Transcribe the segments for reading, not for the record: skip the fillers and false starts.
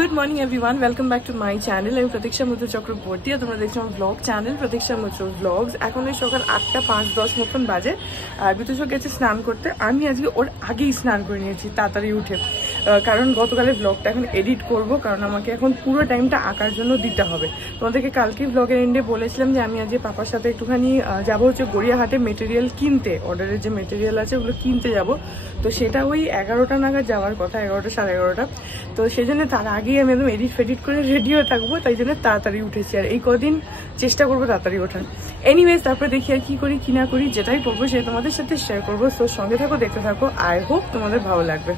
Good morning everyone, welcome back to my channel. আমি প্রতীক্ষা মৈত্র চক্রবর্তী আর তোমরা দেখছো আমার ব্লগ চ্যানেল প্রতীক্ষা মৈত্র ব্লগস। এখন ওই সকাল 8টা 5-10 মতন বাজে। আর বিতুষক গেছে স্নান করতে, আমি আজকে ওর আগেই স্নান করে নিয়েছি তাড়াতাড়ি উঠে, কারণ গতকালের ব্লগটা এখন এডিট করব, কারণ আমাকে এখন পুরো টাইমটা আঁকার জন্য দিতে হবে। তোমাদেরকে কালকেই ব্লগের এন্ডে বলেছিলাম যে আমি আজকে পাপার সাথে একটুখানি যাবো হচ্ছে গড়িয়াহাটে মেটেরিয়াল কিনতে, অর্ডারের যে মেটেরিয়াল আছে ওগুলো কিনতে যাব। তো সেটা ওই 11টা নাগাদ যাওয়ার কথা, 11টা সাড়ে 11টা। তো সেই জন্য তার আগেই আমি একদম এডিট করে রেডিও থাকবো, তাই জন্য তাড়াতাড়ি উঠেছি। আর এই কদিন চেষ্টা করবো তাড়াতাড়ি ওঠার। এনিওয়েজ তারপরে দেখি আর কি করি কি না করি, যেটাই করবো সেটা তোমাদের সাথে শেয়ার করবো। তো সঙ্গে থাকো, দেখতে থাকো, আই হোপ তোমাদের ভালো লাগবে।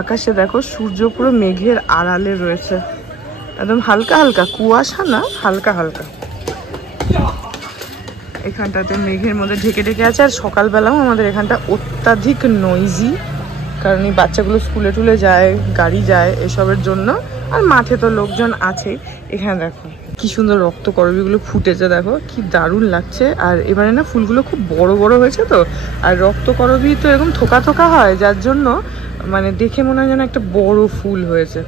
আকাশে দেখো সূর্য পুরো মেঘের আড়ালে রয়েছে, একদম হালকা হালকা কুয়াশা না, হালকা হালকা এখানটাতে মেঘের মধ্যে ঢেকে ঢেকে আছে। আর সকালবেলাও আমাদের এখানটা অত্যাধিক নয়েজি, কারণ এই বাচ্চাগুলো স্কুলে টুলে যায়, গাড়ি যায় এসবের জন্য। আর মাঠে তো লোকজন আছে। এখানে দেখো কি সুন্দর রক্তকরবীগুলো ফুটেছে, দেখো কি দারুণ লাগছে। আর এবারে না ফুলগুলো খুব বড় বড় হয়েছে তো, আর রক্তকরবী তো এরকম থোকা থোকা হয়, যার জন্য মানে দেখে মনে হয় যেন একটা বড় ফুল হয়েছে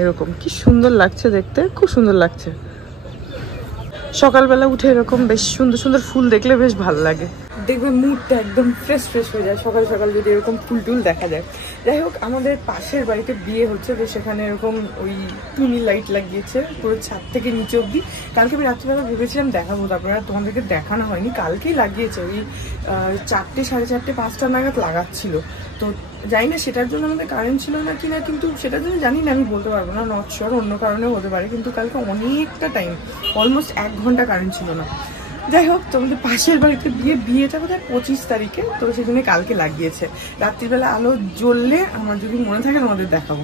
এরকম। কি সুন্দর লাগছে দেখতে, খুব সুন্দর লাগছে। সকালবেলা উঠে এরকম বেশ সুন্দর সুন্দর ফুল দেখলে বেশ ভালো লাগে, দেখবে মুডটা একদম ফ্রেশ হয়ে যায় সকাল সকাল যদি এরকম ফুল টুল দেখা যায়। যাই হোক, আমাদের পাশের বাড়িতে বিয়ে হচ্ছে, তো সেখানে এরকম ওই টুনি লাইট লাগিয়েছে পুরো ছাদ থেকে নিচে অব্দি। কালকে আমি রাত্রিবেলা ভেবেছিলাম দেখাবো, তারপরে আর তোমাদেরকে দেখানো হয়নি। কালকেই লাগিয়েছে ওই 4টে, সাড়ে 4টে, 5টা নাগাদ লাগাচ্ছিল। তো জানি না সেটার জন্য আমাদের কারেন্ট ছিল না কিনা, কিন্তু সেটার জন্য জানি না, আমি বলতে পারবো না। নট শিওর, অন্য কারণেও হতে পারে। কিন্তু কালকে অনেকটা টাইম, অলমোস্ট 1 ঘন্টা কারেন্ট ছিল না। যাই হোক, তোমাদের পাশের বাড়িতে বিয়েটা বোধহয় 25 তারিখে, তো সেই জন্য কালকে লাগিয়েছে। রাত্রিবেলা আলো জ্বললে আমার যদি মনে থাকে তোমাদের দেখাবো।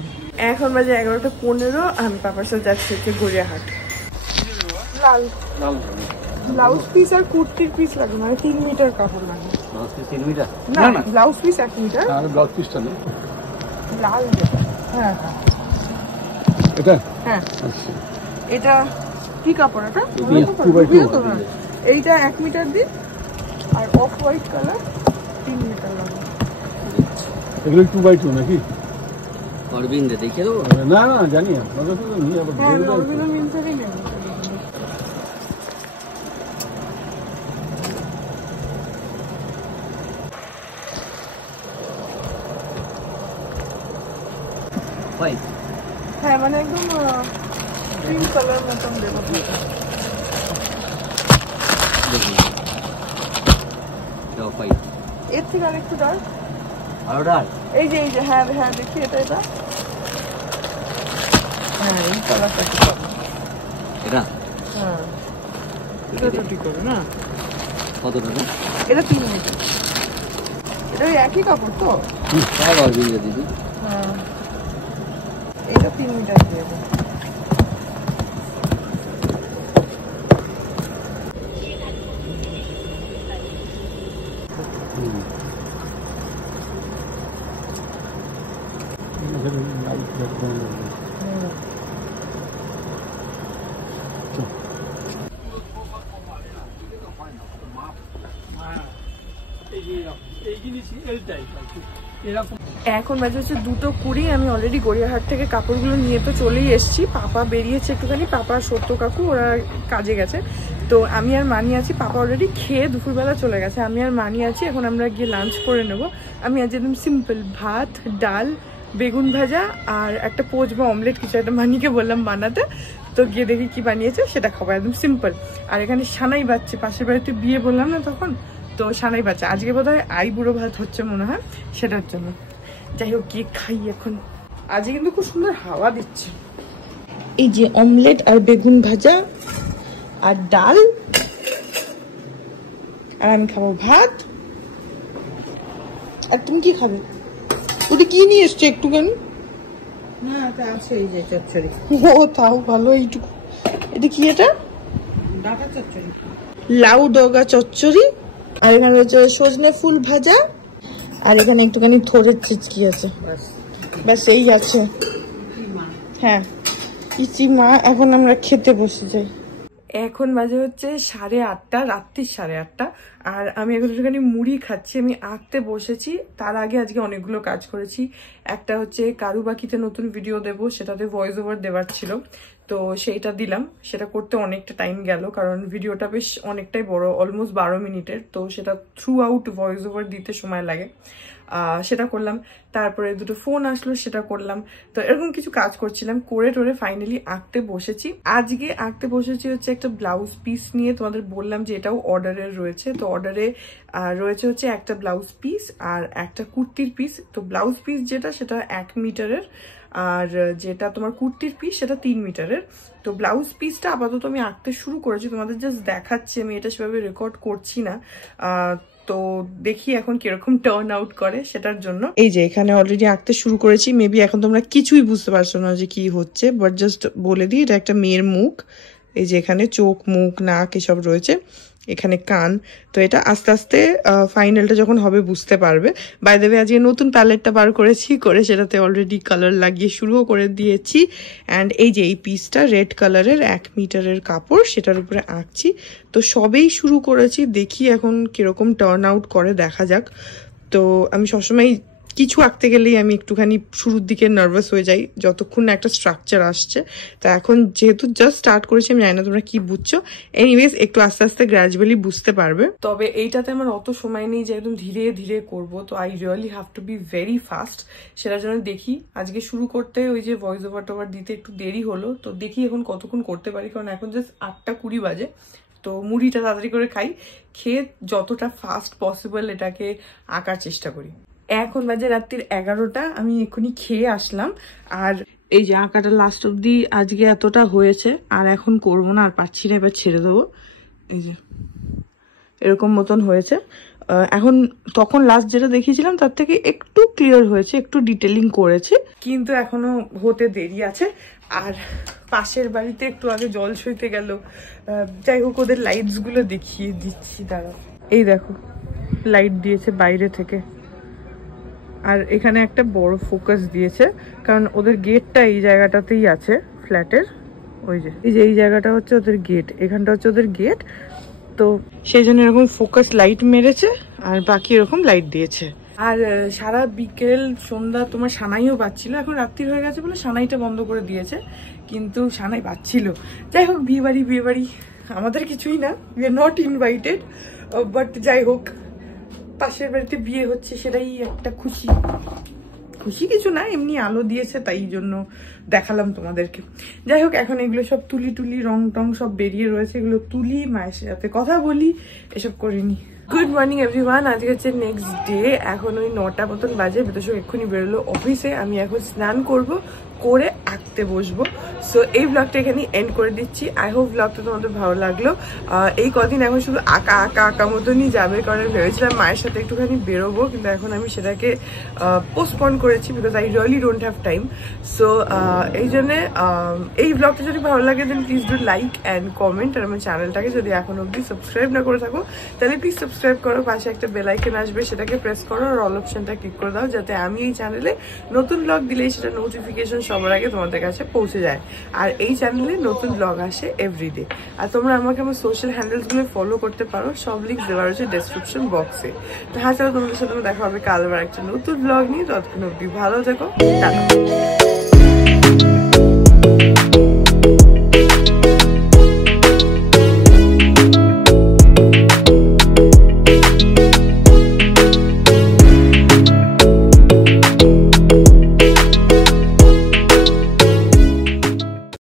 এখন বাজে 11টা 15, আমি পাপার সাথে যাচ্ছি হচ্ছে গড়িয়াহাট। লাল ব্লাউজ পিস আর কুর্তির পিস লাগবে, মানে 3 মিটার কাপড় লাগবে। 3 মিটার না, ব্লাউজ পিস 1 মিটার। আর ব্লাউজ পিসটা না লাল যেটা, হ্যাঁ এটা, হ্যাঁ আচ্ছা। এটা কি কাপড়? এটা এইটা 1 মিটার দিন, আর অফ হোয়াইট কালার 3 মিটার লাগবে। এগুলো 2x2 নাকি? অরবিন্দে দেখে দেবো? না না জানি, আপনাদের তো নিয়ে আবার হ্যাঁ, অরবিন্দ মিন্সেরই নেব। হোয়াইট, হ্যাঁ মানে একদম ক্রিম কালার মতন দেবো। দেখি এটা হোয়াইট, এর থেকে আর একটু ডার্ক। আরো ডার্ক? এই যে হ্যাঁ দেখি এটা হ্যাঁ, এই কালারটা কি হবে? এটা হ্যাঁ, এটা তো ঠিক হবে না? কত টাকা? এটা 3 মিটার। এটা ওই একই কাপড় তো? হ্যাঁ, অরবিন্দে দিদি। হ্যাঁ, এটা 3 মিটার দিয়ে দেবো। এখন বাজে হচ্ছে 2:20। আমি অলরেডি গড়িয়াহাট থেকে কাপড়গুলো নিয়ে তো চলেই এসেছি। পাপা বেরিয়েছে একটুখানি, পাপা সত্য কাকু ওরা কাজে গেছে। তো আমি আর মানি আছি, পাপা অলরেডি খেয়ে দুপুরবেলা চলে গেছে। আমি আর মানি আছি, এখন আমরা গিয়ে লাঞ্চ করে নেব। আমি আজ একদম সিম্পল ভাত, ডাল, বেগুন ভাজা আর একটা পোচ বা অমলেট কিছু একটা মানিকে বললাম বানাতে। তো গিয়ে দেখি কি বানিয়েছে, সেটা খাবো, একদম সিম্পল। আর এখানে সানাই বাজছে, পাশের বাড়িতে বিয়ে বললাম না তখন, তো সানাই বাজছে। আজকে বোধহয় বুড়ো ভাত হচ্ছে মনে হয়, সেটার জন্য। যাই হোক, গিয়ে খাই এখন। আজকে কিন্তু খুব সুন্দর হাওয়া দিচ্ছে। এই যে অমলেট আর বেগুন ভাজা আর ডাল, আর আমি খাবো ভাত। আর তুমি কি খাবে? ওটা কি নিয়ে এসছো একটুখানি? না, এটা আছে এই যে চচ্চড়ি। ও তাও ভালো, এইটুকু। এটা কি? এটা ডাটা চচ্চড়ি, লাউ ডগা চচ্চড়ি। আর এখানে হচ্ছে সজনে ফুল ভাজা, আর এখানে একটুখানি থোড়ের চিচকি আছে, ব্যাস এই আছে। হ্যাঁ, ইচি মা, এখন আমরা খেতে বসে যাই। এখন বাজে হচ্ছে 8:30, রাত্রির 8:30, আর আমি এখন একটুখানি মুড়ি খাচ্ছি। আমি আঁকতে বসেছি, তার আগে আজকে অনেকগুলো কাজ করেছি। একটা হচ্ছে কারুবাকিতে নতুন ভিডিও দেবো, সেটাতে ভয়েস ওভার দেওয়ার ছিল, তো সেইটা দিলাম। সেটা করতে অনেকটা টাইম গেল, কারণ ভিডিওটা বেশ অনেকটাই বড়, অলমোস্ট 12 মিনিটের, তো সেটা থ্রু আউট ভয়েস ওভার দিতে সময় লাগে। সেটা করলাম। তারপরে দুটো ফোন আসলো, সেটা করলাম। তো এরকম কিছু কাজ করছিলাম, করে টোরে ফাইনালি আঁকতে বসেছি। আজকে আঁকতে বসেছি হচ্ছে একটা ব্লাউজ পিস নিয়ে। তোমাদের বললাম যে এটাও অর্ডারের রয়েছে, তো অর্ডারে রয়েছে হচ্ছে একটা ব্লাউজ পিস আর একটা কুর্তির পিস। তো ব্লাউজ পিস যেটা, সেটা 1 মিটারের, আর যেটা তোমার কুর্তির পিস সেটা 3 মিটারের। তো ব্লাউজ পিসটা আপাতত আমি আঁকতে শুরু করেছি, তোমাদের জাস্ট দেখাচ্ছি, আমি এটা সেভাবে রেকর্ড করছি না। তো দেখি এখন কিরকম টার্ন আউট করে সেটার জন্য। এই যে এখানে অলরেডি আঁকতে শুরু করেছি। মেবি এখন তোমরা কিছুই বুঝতে পারছো না যে কি হচ্ছে, বাট জাস্ট বলে দিই, এটা একটা মেয়ের মুখ। এই যে এখানে চোখ, মুখ, নাক এসব রয়েছে, এখানে কান। তো এটা আস্তে আস্তে ফাইনালটা যখন হবে বুঝতে পারবে। বাই দ্য ওয়ে, আজকে নতুন প্যালেটটা বার করেছি, করে সেটাতে অলরেডি কালার লাগিয়ে শুরুও করে দিয়েছি। অ্যান্ড এই যে এই পিসটা রেড কালারের 1 মিটারের কাপড়, সেটার উপরে আঁকছি। তো সবেই শুরু করেছি, দেখি এখন কিরকম টার্ন আউট করে, দেখা যাক। তো আমি সবসময় কিছু আঁকতে গেলেই আমি একটুখানি শুরুর দিকে নার্ভাস হয়ে যাই, যতক্ষণ না একটা স্ট্রাকচার আসছে। তো এখন যেহেতু জাস্ট স্টার্ট করেছি, আমি জানি না তোমরা কি বুঝছো। এনিওয়েজ, একটু আস্তে আস্তে গ্র্যাজুয়ালি বুঝতে পারবে। তবে এইটাতে আমার অত সময় নেই যে একদম ধীরে ধীরে করবো, তো I really have to be very fast. সেটার জন্য দেখি, আজকে শুরু করতে ওই যে ভয়েস ওভার টোভার দিতে একটু দেরি হলো, তো দেখি এখন কতক্ষণ করতে পারি, কারণ এখন জাস্ট 8:20 বাজে। তো মুড়িটা তাড়াতাড়ি করে খাই, খেয়ে যতটা ফাস্ট পসিবল এটাকে আঁকার চেষ্টা করি। এখন বাজে রাত্রির 11টা, আমি এক্ষুনি খেয়ে আসলাম। আর এই যে আঁকাটা লাস্ট অব্দি আজকে এতটা হয়েছে, আর এখন করবো না, আর পারছি না, এবার ছেড়ে দেবো। এই যে এরকম মতন হয়েছে। এখন তখন লাস্ট যেটা দেখিয়েছিলাম তার থেকে একটু ক্লিয়ার হয়েছে, একটু ডিটেলিং করেছে, কিন্তু এখনো হতে দেরি আছে। আর পাশের বাড়িতে একটু আগে জল সইতে গেল। যাই হোক, ওদের লাইটস গুলো দেখিয়ে দিচ্ছি, দাঁড়াও। এই দেখো, লাইট দিয়েছে বাইরে থেকে, আর এখানে একটা বড় ফোকাস দিয়েছে, কারণ ওদের গেটটা এই জায়গাটাতেই আছে ফ্ল্যাটের। ওই যে এই জায়গাটা হচ্ছে ওদের গেট, এখানটা হচ্ছে ওদের গেট। তো সেই জন্য এরকম ফোকাস লাইট মেরেছে, আর বাকি এরকম লাইট দিয়েছে। আর সারা বিকেল সন্ধ্যা তোমার সানাইও বাজছিল। এখন রাত্রি হয়ে গেছে বলে সানাইটা বন্ধ করে দিয়েছে, কিন্তু সানাই বাজছিল। যাই হোক, বিয়ে বাড়ি আমাদের কিছুই না, we are not invited, but যাই হোক, পাশের বাড়িতে বিয়ে হচ্ছে, সেটাই একটা খুশি। খুশি কিছু না, এমনি আলো দিয়েছে তাই জন্য দেখালাম তোমাদেরকে। যাই হোক, এখন এগুলো সব তুলি রং টং সব বেরিয়ে রয়েছে, এগুলো তুলি, মায়ের সাথে কথা বলি, এসব করিনি। গুড মর্নিং এভরিওয়ান, আজকে হচ্ছে নেক্সট ডে। এখন ওই 9টা মতন বাজে, বিতোষক এক্ষুনি বেরোলো অফিসে। আমি এখন স্নান করব, করে আঁকতে বসবো। সো এই ব্লগটা এখানে এন্ড করে দিচ্ছি। আই হোপ ব্লগটা তোমাদের ভালো লাগলো। এই কদিন এখন শুধু আঁকা মতনই যাবে, কারণ ভেবেছিলাম মায়ের সাথে একটুখানি বেরোবো, কিন্তু এখন আমি সেটাকে পোস্টপন করেছি, because I really don't have time. So এই জন্যে এই ব্লগটা যদি ভালো লাগে then please do like and comment. আর আমার চ্যানেলটাকে যদি এখন অব্দি সাবস্ক্রাইব না করে থাকো, তাহলে প্লিজ সাবস্ক্রাইব করো। পাশে একটা বেল আইকন আসবে, সেটাকে প্রেস করো, আর অল অপশনটা ক্লিক করে দাও, যাতে আমি এই চ্যানেলে নতুন ব্লগ দিলেই সেটা নোটিফিকেশন সবার আগে তোমাদের কাছে পৌঁছে যায়। আর এই চ্যানেলে নতুন ব্লগ আসে এভরিডে। আর তোমরা আমাকে আমার সোশ্যাল হ্যান্ডেলসগুলো ফলো করতে পারো, সব লিঙ্ক দেওয়া রয়েছে ডেসক্রিপশন বক্সে। তো হ্যাঁ, চলো তোমাদের সাথে দেখা হবে কাল আবার একটা নতুন ব্লগ নিয়ে। ততক্ষণ অব্দি ভালো থেকো, টাটা।